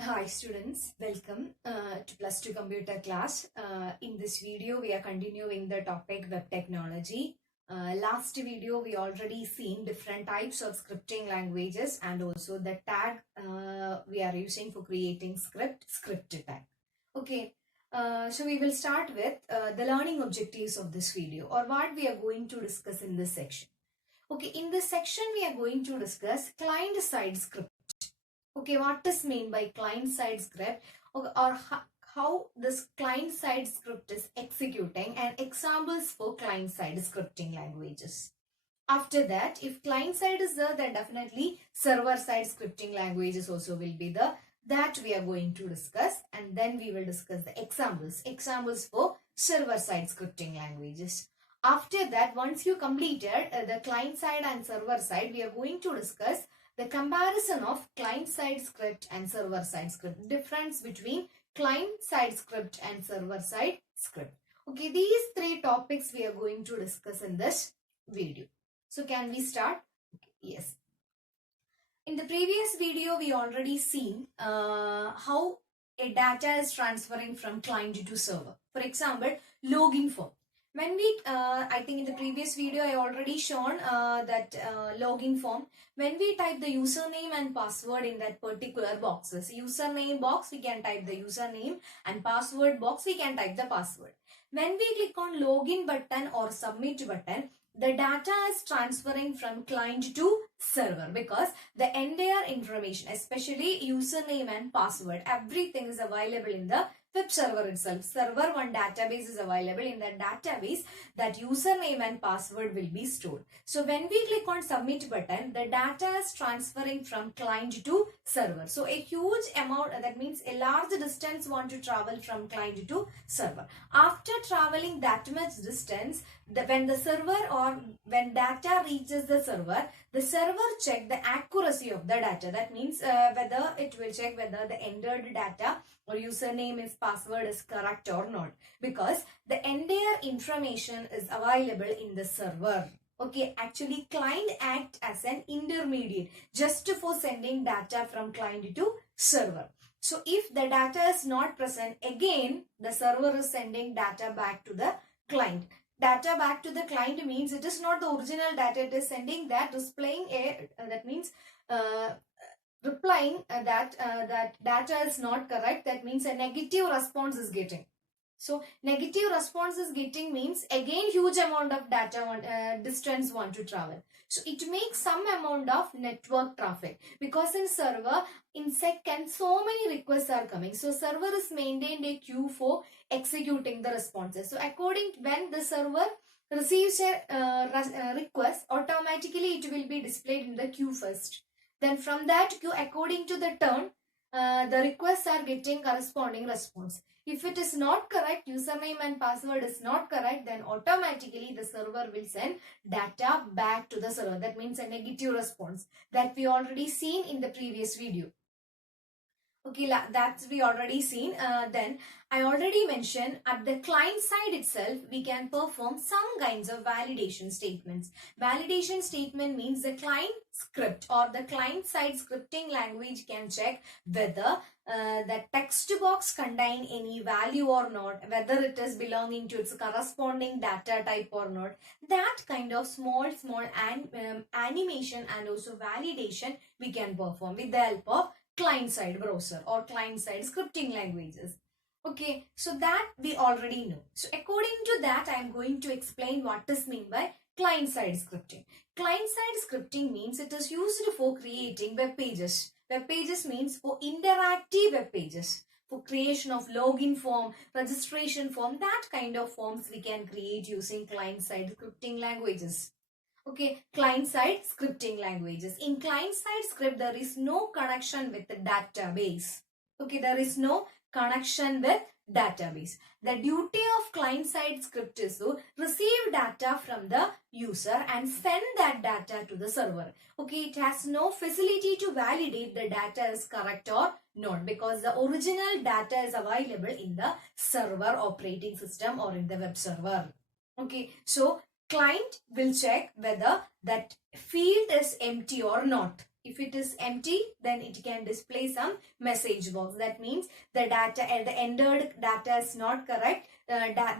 Hi students, welcome to Plus 2 Computer class. In this video, we are continuing the topic web technology. Last video, we already seen different types of scripting languages and also the tag we are using for creating script tag. Okay, so we will start with the learning objectives of this video or what we are going to discuss in this section. Okay, in this section, we are going to discuss client-side script. Okay, what is mean by client-side script or how this client-side script is executing and examples for client-side scripting languages. After that, if client-side is there, then definitely server-side scripting languages also will be there. That we are going to discuss, and then we will discuss the examples for server-side scripting languages. After that, once you completed the client-side and server-side, we are going to discuss the comparison of client-side script and server-side script. Difference between client-side script and server-side script. Okay, these three topics we are going to discuss in this video. So can we start? Okay, yes. In the previous video, we already seen how a data is transferring from client to server. For example, login form. When we, I think in the previous video, I already shown that login form. When we type the username and password in that particular boxes, username box, we can type the username, and password box, we can type the password. When we click on login button or submit button, the data is transferring from client to server because the entire information, especially username and password, everything is available in the web server itself. Server one database is available. In that database, that username and password will be stored. So when we click on submit button, the data is transferring from client to server. So a huge amount, that means a large distance want to travel from client to server. After traveling that much distance, when the server or when data reaches the server check the accuracy of the data. That means whether it will check whether the entered data or username is password is correct or not, because the entire information is available in the server. Okay, actually client act as an intermediate just for sending data from client to server. So if the data is not present, again the server is sending data back to the client. Data back to the client means it is not the original data, it is sending that, displaying a, that means replying that data is not correct. That means a negative response is getting. So negative response is getting means again huge amount of data distance want to travel. So it makes some amount of network traffic because in server in second so many requests are coming. So server is maintained a queue for executing the responses. So according when the server receives a request, automatically it will be displayed in the queue first. Then from that queue, according to the turn, the requests are getting corresponding response. If it is not correct, username and password is not correct, then automatically the server will send data back to the server. That means a negative response that we already seen in the previous video. Okay, that's we already seen. Then I already mentioned at the client side itself, we can perform some kinds of validation statements. Validation statement means the client script or the client side scripting language can check whether the text box contain any value or not, whether it is belonging to its corresponding data type or not. That kind of small animation and also validation we can perform with the help of client-side browser or client-side scripting languages. Okay, so that we already know. So according to that, I am going to explain what is meant by client-side scripting. Client-side scripting means it is used for creating web pages. Web pages means for interactive web pages. For creation of login form, registration form, that kind of forms we can create using client-side scripting languages. Okay, client-side scripting languages. In client-side script, there is no connection with the database. Okay, there is no connection with database. The duty of client-side script is to receive data from the user and send that data to the server. Okay, it has no facility to validate the data is correct or not because the original data is available in the server operating system or in the web server. Okay, so client will check whether that field is empty or not. If it is empty, then it can display some message box. That means the data and the entered data is not correct.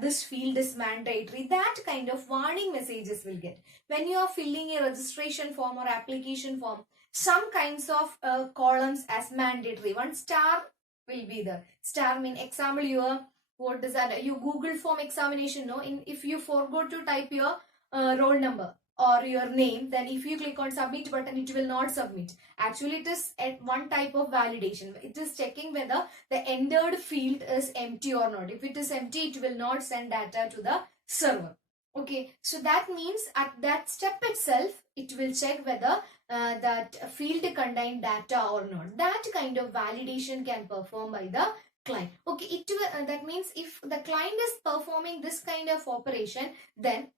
This field is mandatory. That kind of warning messages will get. When you are filling a registration form or application form, some kinds of columns as mandatory. One star will be there. Star mean example your what is that? Your Google form examination. No, if you forgot to type your roll number or your name, then if you click on submit button, it will not submit. Actually, it is at one type of validation. It is checking whether the entered field is empty or not. If it is empty, it will not send data to the server. Okay, so that means at that step itself, it will check whether that field contain data or not. That kind of validation can perform by the client. Okay, that means if the client is performing this kind of operation, then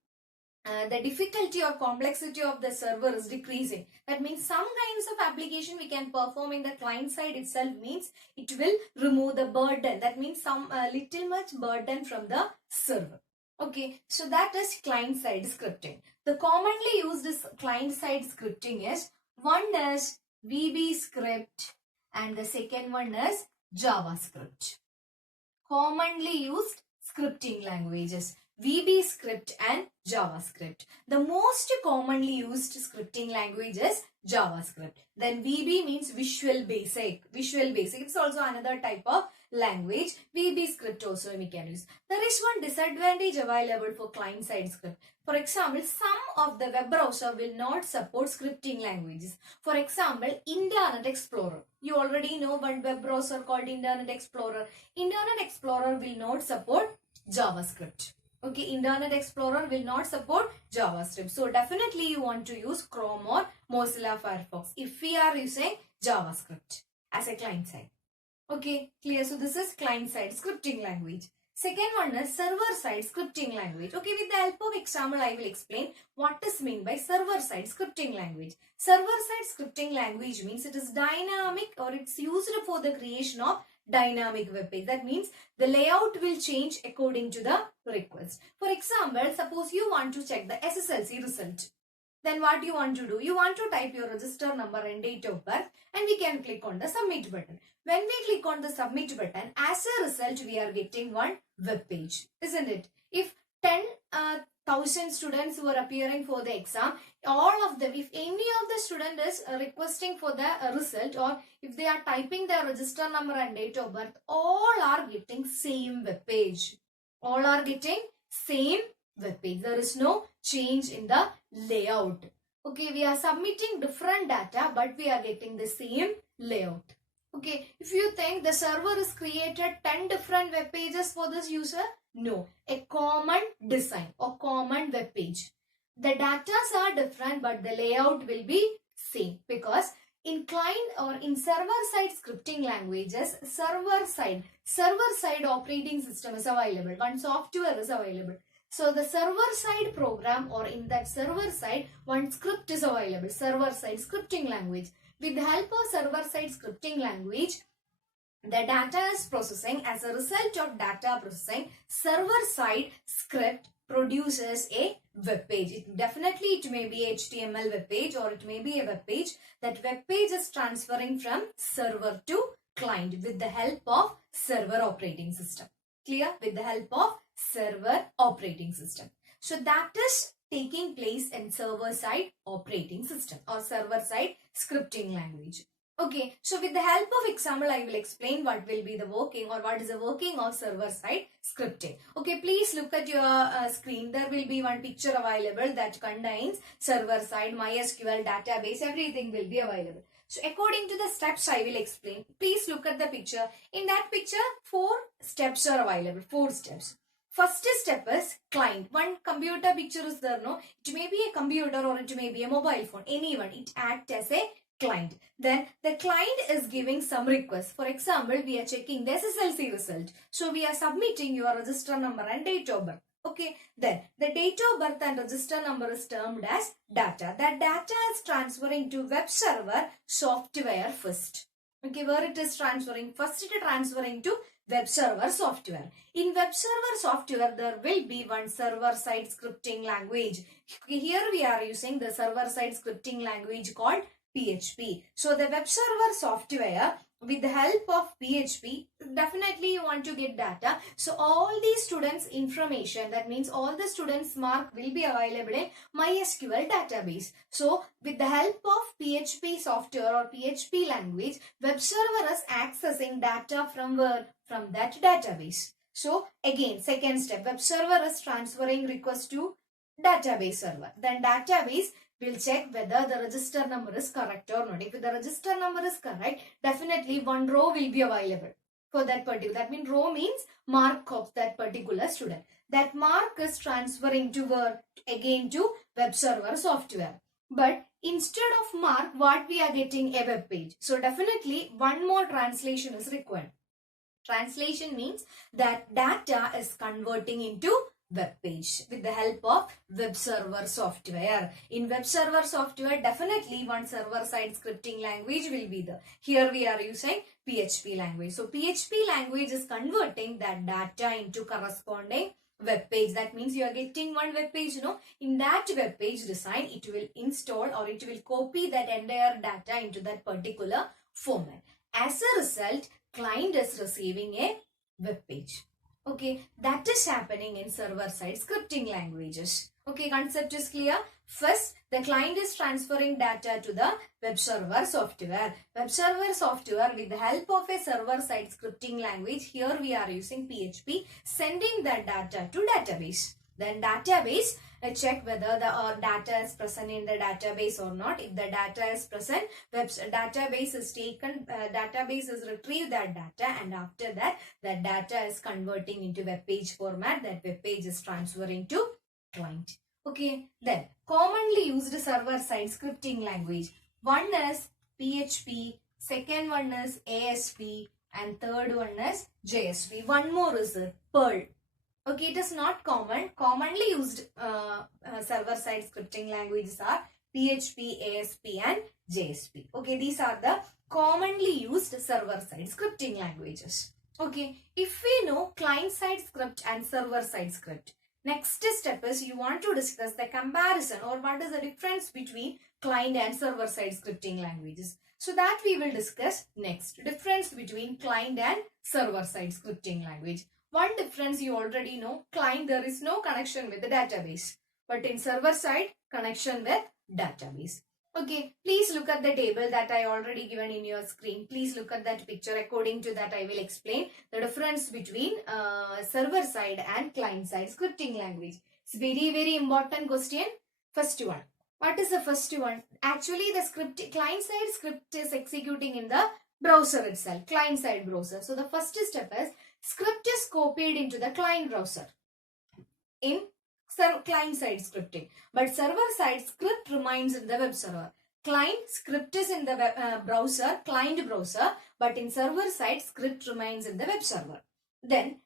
the difficulty or complexity of the server is decreasing. That means some kinds of application we can perform in the client side itself, means it will remove the burden. That means some little much burden from the server. Okay, so that is client side scripting. The commonly used client side scripting is, one is VB script and the second one is JavaScript. Commonly used scripting languages, VB script and JavaScript. The most commonly used scripting language is JavaScript. Then VB means Visual Basic. Visual Basic. It's also another type of language. VB script also we can use. There is one disadvantage available for client-side script. For example, some of the web browser will not support scripting languages. For example, Internet Explorer. You already know one web browser called Internet Explorer. Internet Explorer will not support JavaScript. Okay, Internet Explorer will not support JavaScript. So definitely you want to use Chrome or Mozilla Firefox if we are using JavaScript as a client side. Okay, clear. So this is client side scripting language. Second one is server side scripting language. Okay, with the help of example, I will explain what is meant by server side scripting language. Server side scripting language means it is dynamic, or it's used for the creation of dynamic web page. That means the layout will change according to the request. For example, suppose you want to check the SSLC result. Then what you want to do? You want to type your register number and date of birth, and we can click on the submit button. When we click on the submit button, as a result, we are getting one web page, isn't it? If 10,000 students were appearing for the exam, all of them, if any of the student is requesting for the result, or if they are typing their register number and date of birth, all are getting same web page. All are getting same web page. There is no change in the layout. Okay, we are submitting different data, but we are getting the same layout. Okay, if you think the server is created 10 different web pages for this user, no, a common design or common web page. The data are different, but the layout will be same, because in client or in server-side scripting languages, server-side operating system is available. One software is available. So the server-side program, or in that server-side, one script is available. Server-side scripting language. With the help of server-side scripting language, the data is processing. As a result of data processing, server-side script produces a web page. It may be HTML web page, or it may be a web page. That web page is transferring from server to client with the help of server operating system. Clear? With the help of server operating system. So that is taking place in server-side operating system or server-side scripting language. Okay, so with the help of example, I will explain what will be the working, or what is the working of server-side scripting. Okay, please look at your screen. There will be one picture available that contains server-side, MySQL, database, everything will be available. So according to the steps I will explain, please look at the picture. In that picture, 4 steps are available, 4 steps. First step is client. One computer picture is there, no? It may be a computer or it may be a mobile phone. Anyone, it acts as a client. Then the client is giving some request. For example, we are checking the SSLC result. So we are submitting your register number and date of birth. Okay, then the date of birth and register number is termed as data. That data is transferring to web server software first. Okay, where it is transferring? First it is transferring to web server software. In web server software, there will be one server-side scripting language. Here we are using the server-side scripting language called PHP. So the web server software, with the help of PHP, definitely you want to get data. So all these students information, that means all the students mark will be available in MySQL database. So with the help of PHP software or PHP language, web server is accessing data from where? From that database. So again, second step, web server is transferring request to database server. Then database will check whether the register number is correct or not. If the register number is correct, definitely one row will be available for that particular. That means row means mark of that particular student. That mark is transferring to where? Again to web server software. But instead of mark, what we are getting? A web page. So definitely one more translation is required. Translation means that data is converting into web page with the help of web server software. In web server software, definitely one server side scripting language will be there. Here we are using PHP language. So PHP language is converting that data into corresponding web page. That means you are getting one web page, in that web page design, it will install or it will copy that entire data into that particular format. As a result, client is receiving a web page. Okay, that is happening in server-side scripting languages. Okay, concept is clear. First, the client is transferring data to the web server software. Web server software with the help of a server-side scripting language, here we are using PHP, sending that data to database. Then database check whether the data is present in the database or not. If the data is present, database is taken, database is retrieved that data, and after that, that data is converting into web page format. That web page is transferring to client. Okay, then commonly used server-side scripting language. One is PHP, second one is ASP, and third one is JSP. One more is Perl. Okay, it is not common. Commonly used server-side scripting languages are PHP, ASP and JSP. Okay, these are the commonly used server-side scripting languages. Okay, if we know client-side script and server-side script, next step is you want to discuss the comparison or what is the difference between client and server-side scripting languages. So that we will discuss next. Difference between client and server-side scripting language. One difference you already know, client there is no connection with the database, but in server side connection with database. Okay, please look at the table that I already given in your screen. Please look at that picture. According to that, I will explain the difference between server side and client side scripting language. It's very important question. First one. What is the first one? Actually, the client side script is executing in the browser itself, client side browser. So the first step is script is copied into the client browser in client side scripting, but server side script remains in the web server. Client script is in the web, browser, client browser, but in server side script remains in the web server. Then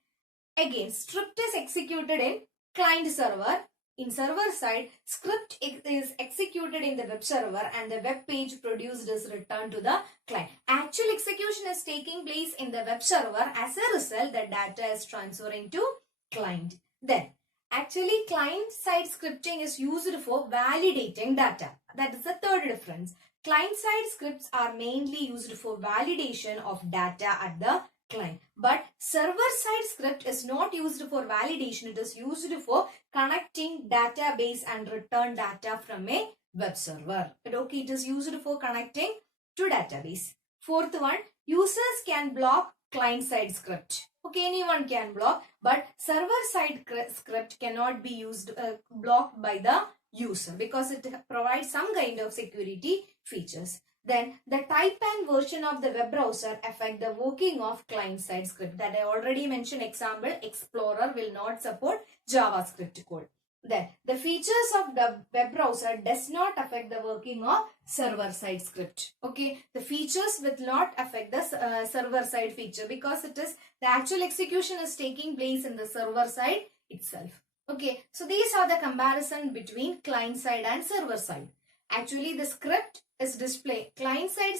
again, script is executed in client server. In server side, script is executed in the web server and the web page produced is returned to the client. Actual execution is taking place in the web server. As a result, the data is transferring to client. Then, actually client side scripting is used for validating data. That is the third difference. Client side scripts are mainly used for validation of data at the client, but server side script is not used for validation. It is used for connecting database and return data from a web server. Okay, it is used for connecting to database. Fourth one, users can block client side script. Okay, anyone can block, but server side script cannot be used blocked by the user because it provides some kind of security features. Then the type and version of the web browser affect the working of client-side script. That I already mentioned. Example, Explorer will not support JavaScript code. Then the features of the web browser does not affect the working of server-side script. Okay, the features will not affect the server-side feature because it is the actual execution is taking place in the server side itself. Okay, so these are the comparison between client-side and server-side. Actually, the script is displayed. Client-side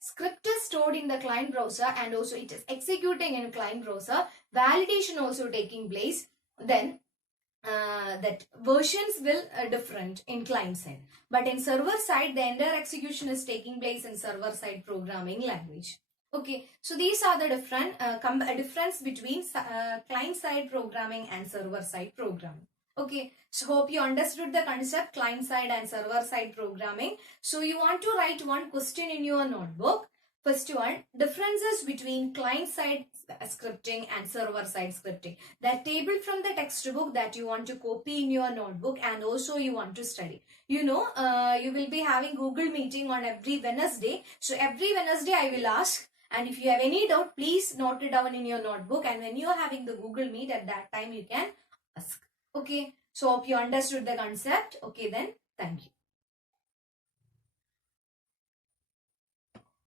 script is stored in the client browser and also it is executing in client browser. Validation also taking place. Then that versions will different in client side, but in server side the entire execution is taking place in server side programming language. Okay, so these are the different difference between client side programming and server side programming. Okay, so hope you understood the concept client side and server side programming. So you want to write one question in your notebook. First one, differences between client side scripting and server side scripting. That table from the textbook that you want to copy in your notebook and also you want to study. You know, you will be having Google meeting on every Wednesday. So every Wednesday I will ask, and if you have any doubt, please note it down in your notebook, and when you are having the Google Meet at that time you can ask. Okay, so hope you understood the concept. Okay then, thank you.